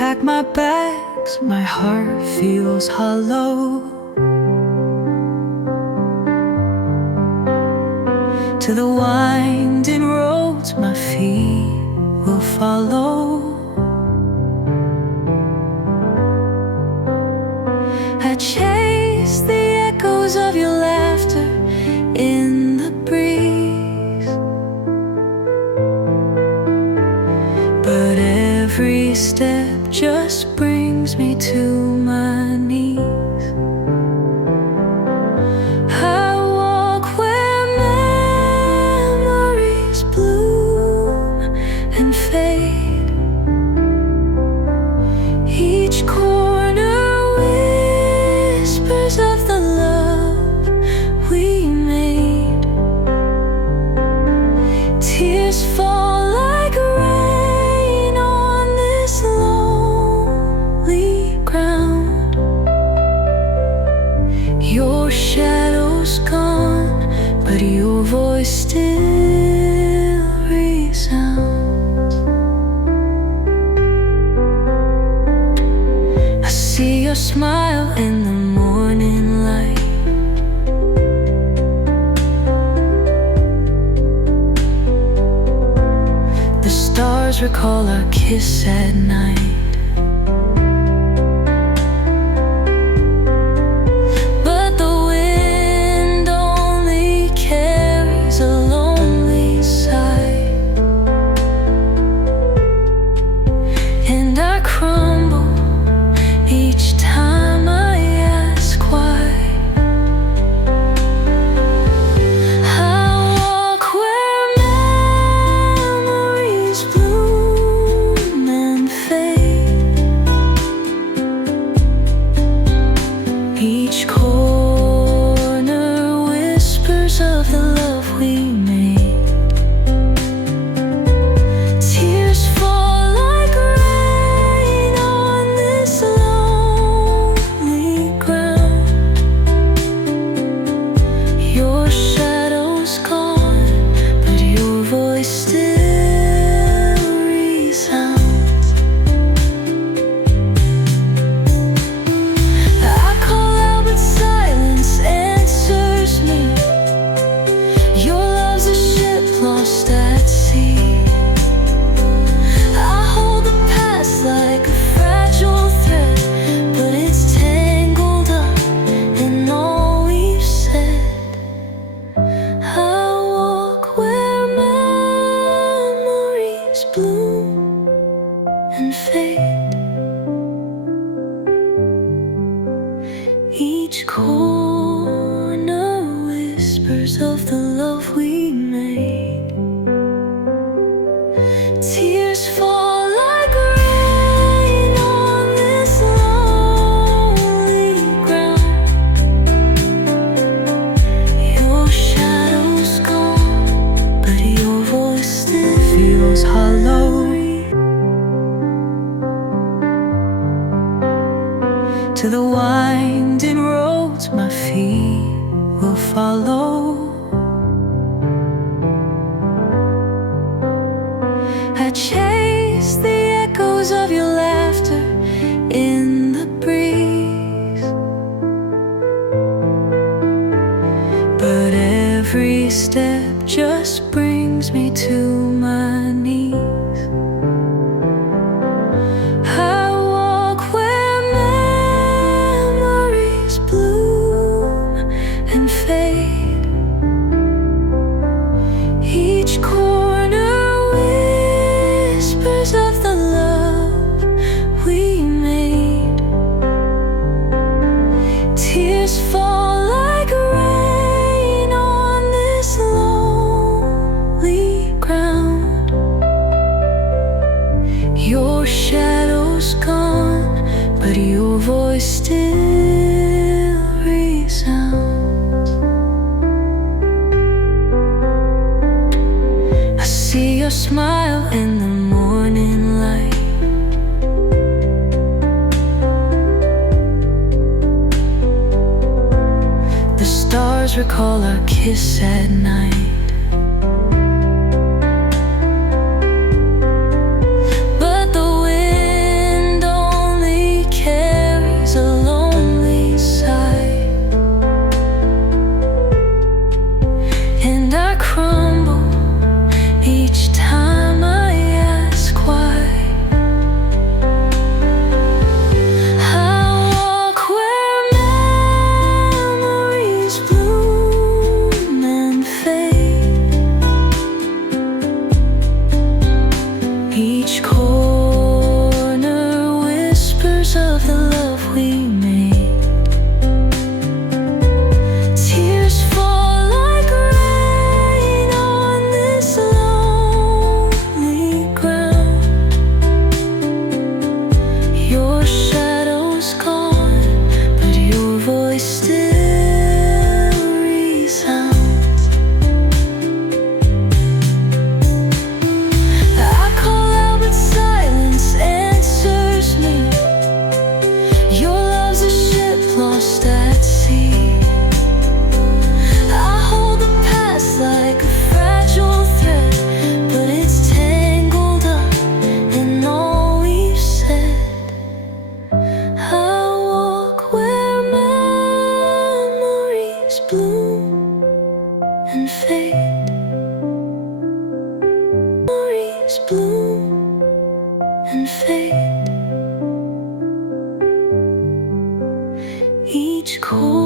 pack my bags, my heart feels hollow. To the winding roads my feet will follow. I chase the echoes of your laughter in the breeze, but every step just brings me to my knees. I walk where memories bloom and fade. Each corner whispers of the love we made. Tears fall like rain on this lonely ground. Your shadow's gone, but your voice still resounds. I see your smile in the morning light. The stars recall our kiss at night. But the wind only carries a lonely sigh, and I crumble each time I ask why. I walk where memories bloom and fade. Each corner whispers of the love we made. Tears fall like rain on this lonely ground. Your shadow's gone, but your voice still resounds. I call out, but silence answers me. Your love's a ship lost at sea. I hold the past like a fragile thread, but it's tangled up in all we've said. I walk where memories bloom and fade. Each corner whispers of the love we made. Tears fall like rain on this lonely ground. Your shadow's gone, but your voice still feels hollow. To the winding roads my feet will follow. I chase the echoes of your laughter in the breeze, but every step just brings me to my knees. I walk where memories bloom and fade. Each corner whispers of the love we made. Tears fall like rain on this lonely ground. Your shadow's gone, but your voice still resounds. I see your smile in the morning light. The stars recall our kiss at night. But the wind fate. Each chord